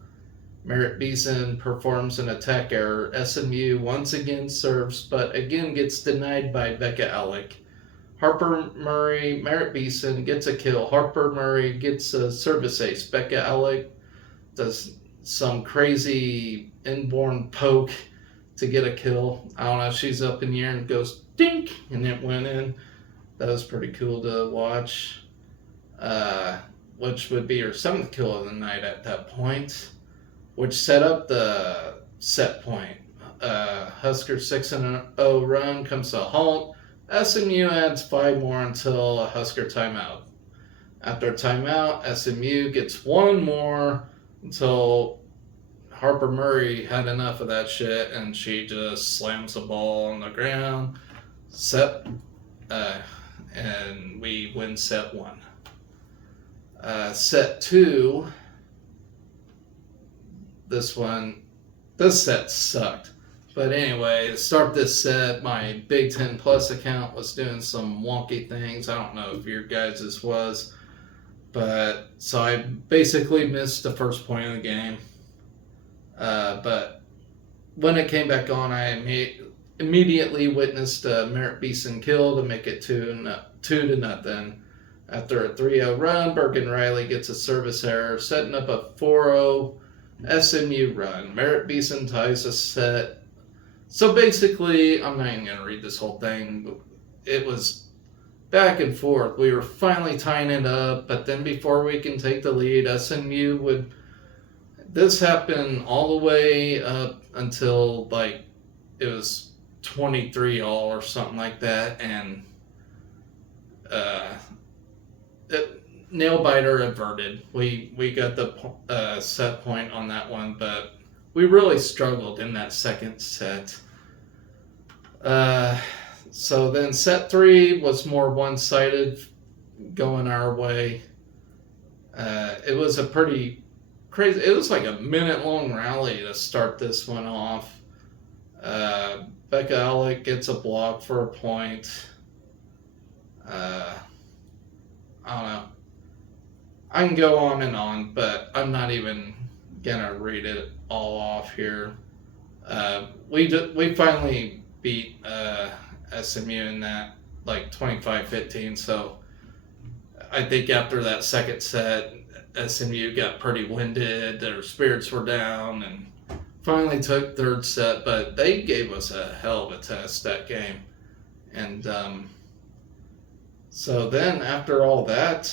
Merritt Beeson performs an attack error. SMU once again serves, but again gets denied by Becca Alec. Merritt Beeson gets a kill. Harper Murray gets a service ace. Becca Alec does some crazy inborn poke to get a kill. I don't know, she's up in the air and goes dink, and it went in. That was pretty cool to watch. Which would be her 7th kill of the night at that point, which set up the set point. Husker 6-0 run comes to a halt. SMU adds 5 more until a Husker timeout. After a timeout, SMU gets 1 more until Harper Murray had enough of that shit and she just slams the ball on the ground. And we win set 1. Set 2. This set sucked. But anyway, to start this set, my Big Ten Plus account was doing some wonky things. I don't know if your guys' was. But, so I basically missed the first point of the game. But when it came back on, I immediately witnessed a Merritt Beeson kill to make it 2-0. After a 3-0 run, Bergen Riley gets a service error, setting up a 4-0 SMU run. Merritt Beeson ties the set. So basically, I'm not even going to read this whole thing. It was back and forth. We were finally tying it up, but then before we can take the lead, SMU would... This happened all the way up until, like, it was 23-all or something like that, and nail biter averted. We got the set point on that one, but we really struggled in that second set. So then set 3 was more one-sided, going our way. It was a pretty crazy. It was like a minute-long rally to start this one off. Becca Alec gets a block for a point. I don't know. I can go on and on, but I'm not even gonna read it all off here. We finally beat SMU in that, like, 25-15. So I think after that second set, SMU got pretty winded. Their spirits were down, and finally took third set. But they gave us a hell of a test that game, and so then after all that,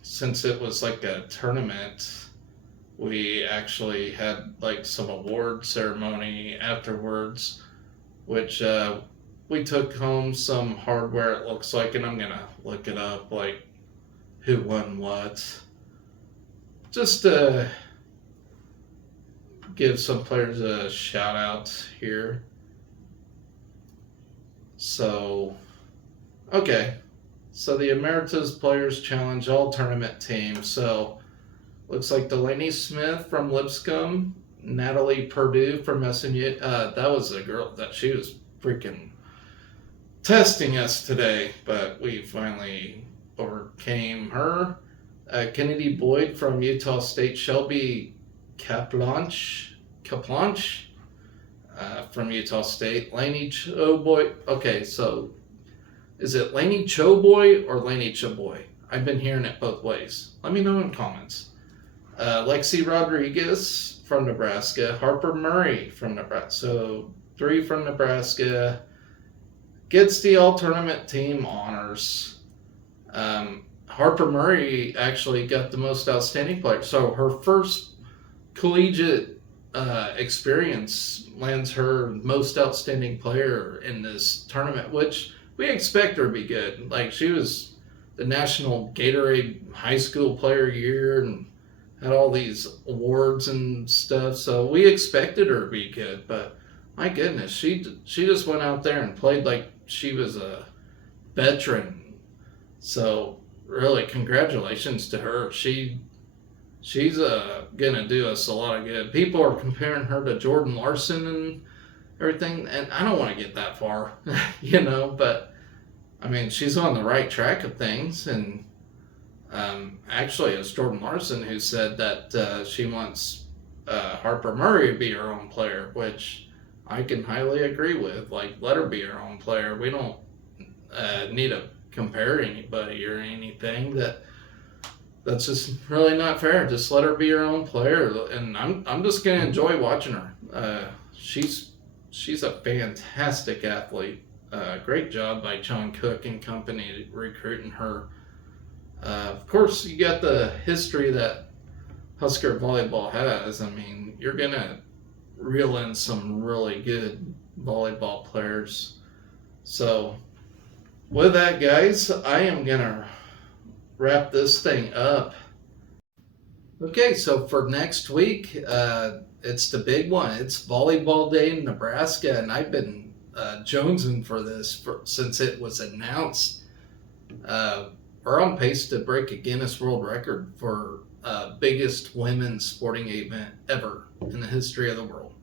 since it was like a tournament, we actually had like some award ceremony afterwards. which we took home some hardware, it looks like, and I'm going to look it up, like who won what. Just to give some players a shout out here. So, okay. So the Emeritus Players Challenge All Tournament team. So, looks like Delaney Smith from Lipscomb, Natalie Purdue from SMU. That was a girl that she was freaking testing us today, but we finally overcame her. Kennedy Boyd from Utah State, Shelby Kaplanch from Utah State, Laney Choboy. Okay, so is it Laney Choboy or Laney Choboy? I've been hearing it both ways. Let me know in comments. Lexi Rodriguez from Nebraska, Harper Murray from Nebraska. So 3 from Nebraska. Gets the all-tournament team honors. Harper Murray actually got the most outstanding player. So her first collegiate experience lands her most outstanding player in this tournament, which we expect her to be good. Like, she was the National Gatorade High School Player Year and had all these awards and stuff. So we expected her to be good, but my goodness, she just went out there and played like she was a veteran. So really, congratulations to her. She's gonna do us a lot of good. People are comparing her to Jordan Larson and everything, and I don't want to get that far, but I mean, she's on the right track of things. And actually, it's Jordan Larson who said that she wants Harper Murray to be her own player, which I can highly agree with. Like, let her be her own player. We don't need to compare anybody or anything. That's just really not fair. Just let her be her own player, and I'm just gonna enjoy watching her. She's a fantastic athlete. Great job by John Cook and company recruiting her. Of course, you got the history that Husker volleyball has. I mean, you're gonna reel in some really good volleyball players. So, with that, guys, I am gonna wrap this thing up. Okay, so for next week, it's the big one. It's Volleyball Day in Nebraska, and I've been jonesing for this since it was announced. We're on pace to break a Guinness World Record for biggest women's sporting event ever in the history of the world.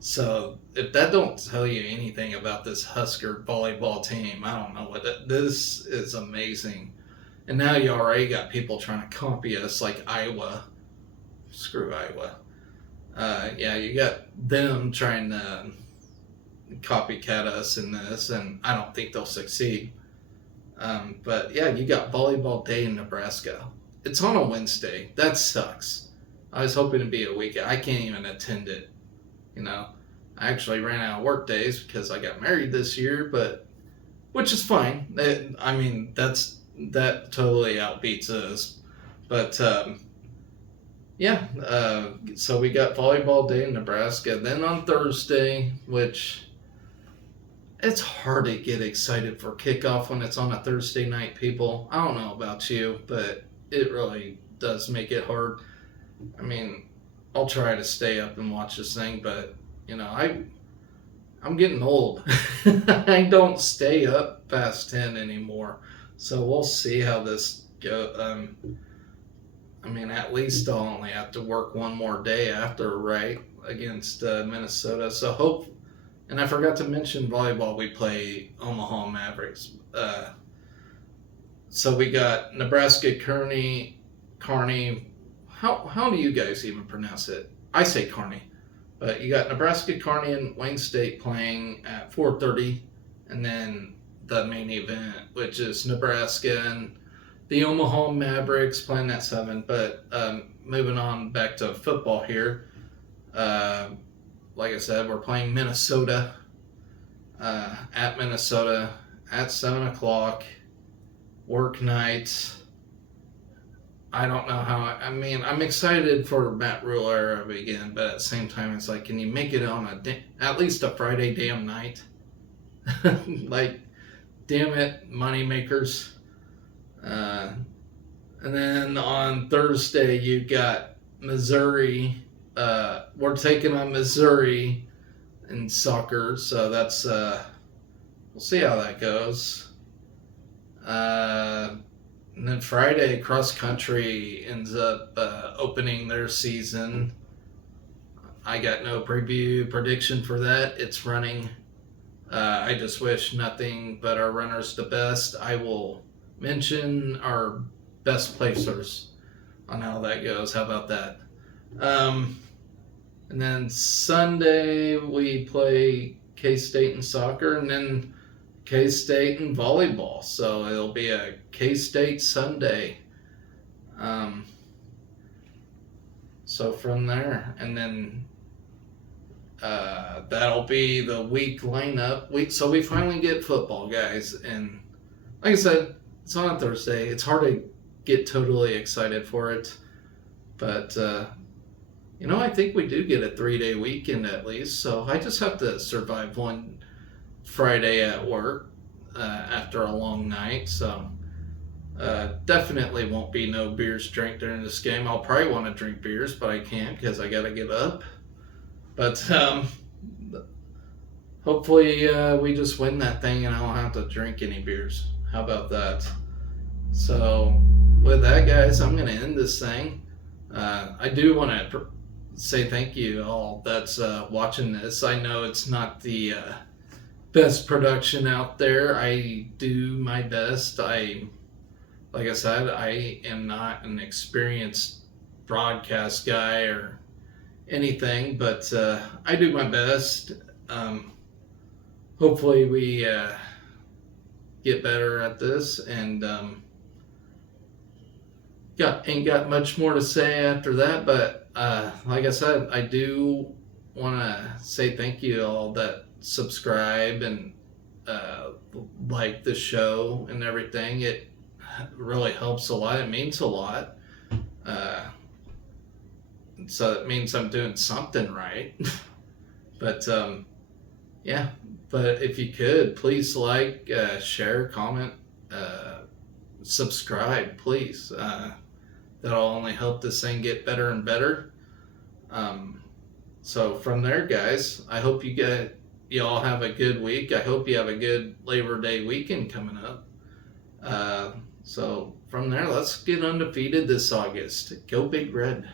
So if that don't tell you anything about this Husker volleyball team, I don't know what this is. Amazing. And now you already got people trying to copy us, like Iowa. Screw Iowa. Yeah, you got them trying to copycat us in this, and I don't think they'll succeed. But yeah, you got Volleyball Day in Nebraska. It's on a Wednesday. That sucks. I was hoping to be a weekend. I can't even attend it. I actually ran out of work days because I got married this year, which is fine. That totally outbeats us. But yeah, so we got Volleyball Day in Nebraska. Then on Thursday, which it's hard to get excited for kickoff when it's on a Thursday night, people. I don't know about you, but it really does make it hard. I mean, I'll try to stay up and watch this thing, but I'm getting old. I don't stay up past 10 anymore. So we'll see how this goes. At least I'll only have to work one more day after, right, against Minnesota. So and I forgot to mention volleyball. We play Omaha Mavericks. So we got Nebraska Kearney. How do you guys even pronounce it? I say Kearney. But you got Nebraska Kearney and Wayne State playing at 4:30, and then the main event, which is Nebraska and the Omaha Mavericks playing at 7. But moving on back to football here, like I said, we're playing Minnesota at Minnesota at 7 o'clock, work night. I don't know how. I'm excited for Matt Rule era again, but at the same time, it's like, can you make it on at least a Friday damn night? Like, damn it, moneymakers. And then on Thursday, you got Missouri. We're taking on Missouri in soccer, so that's we'll see how that goes. And then Friday, cross country ends up opening their season. I got no preview prediction for that. It's running. I just wish nothing but our runners the best. I will mention our best placers on how that goes. How about that? And then Sunday we play K-State in soccer, and then K-State in volleyball. So it'll be a K-State Sunday. So from there, and then that'll be the week lineup. So we finally get football, guys. And like I said, it's on a Thursday. It's hard to get totally excited for it. But, I think we do get a 3-day weekend at least. So I just have to survive one Friday at work after a long night. So definitely won't be no beers drank during this game. I'll probably want to drink beers, but I can't because I got to get up. But hopefully we just win that thing and I don't have to drink any beers. How about that? So with that, guys, I'm going to end this thing. I do want to say thank you all that's watching this. I know it's not the best production out there. I do my best. Like I said, I am not an experienced broadcast guy or anything, but I do my best. Hopefully we get better at this, and ain't got much more to say after that, but like I said, I do want to say thank you to all that subscribe and like the show and everything. It really helps a lot. It means a lot. So it means I'm doing something right. But yeah, but if you could, please like, share, comment, subscribe, please. That'll only help this thing get better and better. So from there, guys, I hope you all have a good week. I hope you have a good Labor Day weekend coming up. So from there, let's get undefeated this August. Go Big Red.